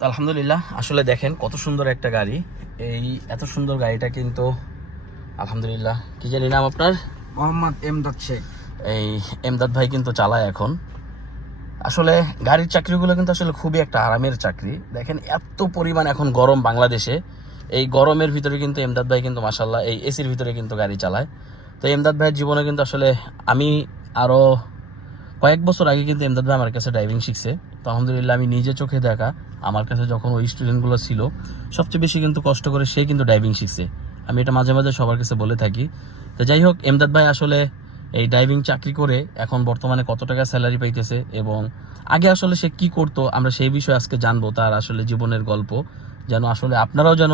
তো আলহামদুলিল্লাহ, আসলে দেখেন কত সুন্দর একটা গাড়ি। এই এত সুন্দর গাড়িটা কিন্তু আলহামদুলিল্লাহ, কি জানি নাম আপনার? মোহাম্মদ এমদাদ শেখ। এই এমদাদ ভাই কিন্তু চালায় এখন। আসলে গাড়ির চাকরিগুলো কিন্তু আসলে খুবই একটা আরামের চাকরি। দেখেন এত পরিমাণ এখন গরম বাংলাদেশে, এই গরমের ভিতরে কিন্তু এমদাদ ভাই কিন্তু মাশাল্লাহ এই এসির ভিতরে কিন্তু গাড়ি চালায়। তো এমদাদ ভাইয়ের জীবনে কিন্তু আসলে আমি আরও কয়েক বছর আগে কিন্তু এমদাদ ভাই আমার কাছে ড্রাইভিং শিখছে। তো আলহামদুলিল্লাহ, আমি নিজে চোখে দেখা, আমার কাছে যখন ওই স্টুডেন্টগুলো ছিল সবচেয়ে বেশি কিন্তু কষ্ট করে সে কিন্তু ড্রাইভিং শিখছে। আমি এটা মাঝে মাঝে সবার কাছে বলে থাকি। তো যাই হোক, এমদাদ ভাই আসলে এই ড্রাইভিং চাকরি করে এখন বর্তমানে কত টাকা স্যালারি পাইতেছে এবং আগে আসলে সে কি করতো আমরা সেই বিষয়ে আজকে জানবো, তার আসলে জীবনের গল্প, যেন আসলে আপনারাও যেন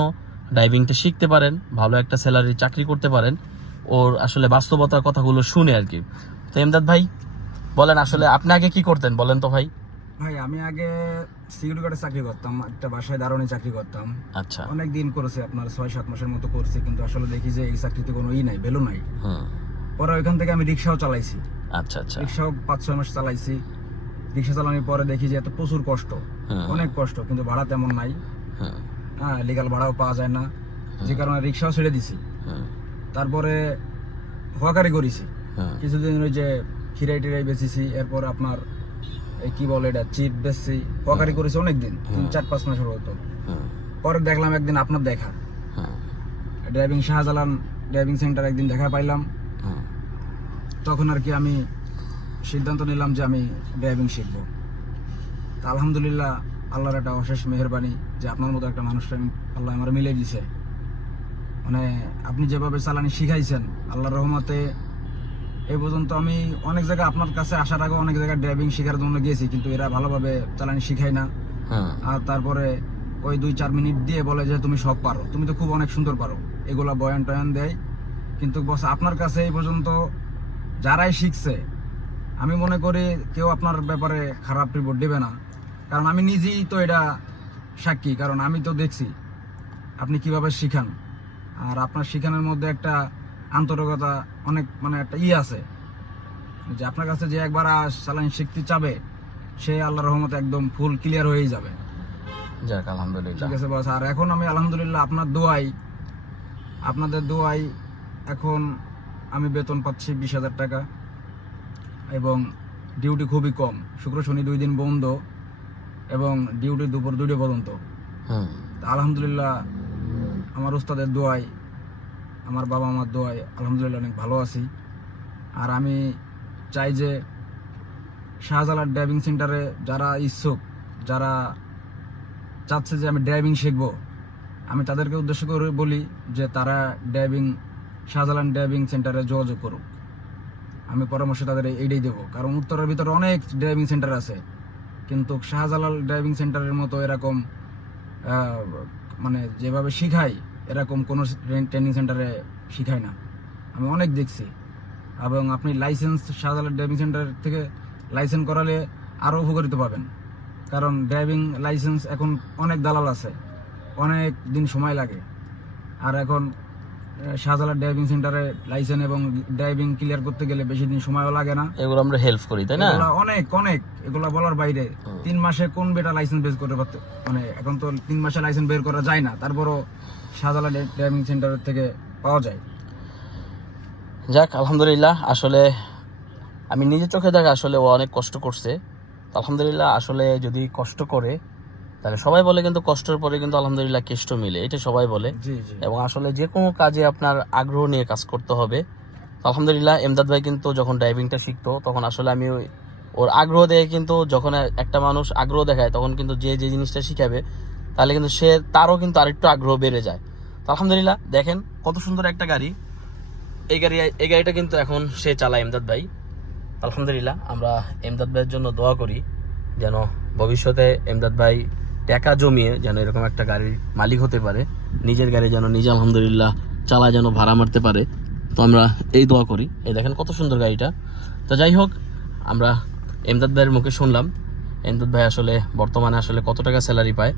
ড্রাইভিংটা শিখতে পারেন, ভালো একটা স্যালারি চাকরি করতে পারেন, ওর আসলে বাস্তবতার কথাগুলো শুনে আর কি। তো এমদাদ ভাই বলেন, আসলে আপনি আগে কি করতেন বলেন তো ভাই? ভাই আমি আগে সিকিউরিটি গার্ডে চাকরি করতাম, একটা বাসায় দারোয়ানি চাকরি করতাম। আচ্ছা। অনেক দিন করেছি, আপনার 6-7 মাসের মতো করছি, কিন্তু আসলে দেখি যে এই চাকরিতে কোনো নাই, ভ্যালু নাই। পরে ওইখান থেকে আমি রিক্সাও চালাইছি। আচ্ছা আচ্ছা। রিক্সাও 5-6 মাস চালাইছি। রিক্সা চালানোর পরে দেখি যে এত প্রচুর কষ্ট, অনেক কষ্ট, কিন্তু ভাড়া তেমন নাই। হ্যাঁ, লিগাল ভাড়াও পাওয়া যায় না, যে কারণে রিক্সাও ছেড়ে দিছি। তারপরে হকারি করেছি কিছুদিন, ওই যে খিরাই টিরাই বেচেছি। এরপর আপনার এই কি বলে এটা, চিপ বেচছি, হকারি করেছি অনেকদিন, 3-4-5 মাসের মতো। পরে দেখলাম একদিন আপনার দেখা, ড্রাইভিং শাহজালাল ড্রাইভিং সেন্টার একদিন দেখা পাইলাম। তখন আর কি আমি সিদ্ধান্ত নিলাম যে আমি ড্রাইভিং শিখবো। তা আলহামদুলিল্লাহ, আল্লাহর একটা অশেষ মেহেরবানি যে আপনার মতো একটা মানুষটা আল্লাহ আমার মিলে দিছে। মানে আপনি যেভাবে চালানি শিখাইছেন, আল্লাহর রহমতে এই পর্যন্ত আমি অনেক জায়গায় আপনার কাছে আসার আগে অনেক জায়গায় ড্রাইভিং শেখার জন্য গেছি, কিন্তু এরা ভালোভাবে চালানি শিখায় না। আর তারপরে ওই 2-4 মিনিট দিয়ে বলে যে তুমি সব পারো, তুমি তো খুব অনেক সুন্দর পারো, এগুলা বয়ান টয়ান দেয়। কিন্তু বস, আপনার কাছে এই পর্যন্ত যারাই শিখছে, আমি মনে করি কেউ আপনার ব্যাপারে খারাপ রিপোর্ট দেবে না, কারণ আমি নিজেই তো এটা সাক্ষী। কারণ আমি তো দেখছি আপনি কিভাবে শিখান, আর আপনার শিখানোর মধ্যে একটা আন্তরিকতা, অনেক মানে একটা আছে যে আপনার কাছে যে একবার চালান শিখতে চাবে, সে আল্লাহর রহমতে একদম ফুল ক্লিয়ার হয়েই যাবে। যাক আলহামদুলিল্লাহ, ঠিক আছে বস। আর এখন আমি আলহামদুলিল্লাহ আপনার দোয়াই, আপনাদের দোয়াই এখন আমি বেতন পাচ্ছি 20,000 টাকা, এবং ডিউটি খুবই কম, শুক্র শনি 2 দিন বন্ধ, এবং ডিউটি দুপুর 2টা পর্যন্ত। আলহামদুলিল্লাহ, আমার উস্তাদের দোয়াই, আমার বাবা মার দোয়াই আলহামদুলিল্লাহ অনেক ভালো আছি। আর আমি চাই যে শাহজালাল ড্রাইভিং সেন্টারে যারা ইচ্ছুক, যারা চাচ্ছে যে আমি ড্রাইভিং শিখবো, আমি তাদেরকে উদ্দেশ্য করে বলি যে তারা শাহজালাল ড্রাইভিং সেন্টারে যোগাযোগ করুক। আমি পরামর্শ তাদের এইটাই দেবো, কারণ উত্তরের ভিতরে অনেক ড্রাইভিং সেন্টার আছে, কিন্তু শাহজালাল ড্রাইভিং সেন্টারের মতো এরকম মানে যেভাবে শিখাই, এরকম কোনো ট্রেনিং সেন্টারে শিখায় না, আমি অনেক দেখছি। এবং আপনি লাইসেন্স শাহজালাল ড্রাইভিং সেন্টার থেকে লাইসেন্স করালে আরও উপকারিত পাবেন, কারণ ড্রাইভিং লাইসেন্স এখন অনেক দালাল আছে, অনেক দিন সময় লাগে। আর এখন শাহজালাল ড্রাইভিং সেন্টারে লাইসেন্স এবং ড্রাইভিং ক্লিয়ার করতে গেলে বেশি দিন সময়ও লাগে না। এগুলো আমরা হেল্প করি, তাই না? অনেক অনেক এগুলো বলার বাইরে। 3 মাসে কোন বেটা লাইসেন্স বের করতে পারতো, মানে এখন তো 3 মাসে লাইসেন্স বের করা যায় না, তারপরও শাহজালাল ড্রাইভিং সেন্টারের থেকে পাওয়া যায়। যাক আলহামদুলিল্লাহ, আসলে আমি নিজের চোখে দেখা, আসলে ও অনেক কষ্ট করছে। আলহামদুলিল্লাহ, আসলে যদি কষ্ট করে তাহলে সবাই বলে কিন্তু কষ্টের পরে কিন্তু আলহামদুলিল্লাহ কেষ্ট মিলে, এটা সবাই বলে। এবং আসলে যে কোনো কাজে আপনার আগ্রহ নিয়ে কাজ করতে হবে। আলহামদুলিল্লাহ, এমদাদ ভাই কিন্তু যখন ড্রাইভিংটা শিখতো তখন আসলে আমি ওর আগ্রহ দেখে, কিন্তু যখন একটা মানুষ আগ্রহ দেখায় তখন কিন্তু যে জিনিসটা শিখাবে তাহলে কিন্তু তারও কিন্তু আরেকটু আগ্রহ বেড়ে যায়। তো আলহামদুলিল্লাহ, দেখেন কত সুন্দর একটা গাড়ি। এই গাড়িটা কিন্তু এখন সে চালায় এমদাদ ভাই। আলহামদুলিল্লাহ, আমরা এমদাদ ভাইয়ের জন্য দোয়া করি যেন ভবিষ্যতে এমদাদ ভাই টাকা জমিয়ে যেন এরকম একটা গাড়ির মালিক হতে পারে, নিজের গাড়ি যেন নিজে আলহামদুলিল্লাহ চালায়, যেন ভাড়া মারতে পারে। তো আমরা এই দোয়া করি। এই দেখেন কত সুন্দর গাড়িটা। তো যাই হোক, আমরা এমদাদ ভাইয়ের মুখে শুনলাম এমদাদ ভাই আসলে বর্তমানে আসলে কত টাকা স্যালারি পায়।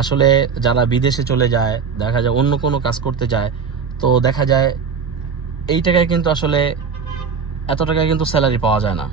আসলে যারা বিদেশে চলে যায়, দেখা যায় অন্য কোনো কাজ করতে যায়, তো দেখা যায় এই টাকায় কিন্তু আসলে এত টাকায় কিন্তু স্যালারি পাওয়া যায় না।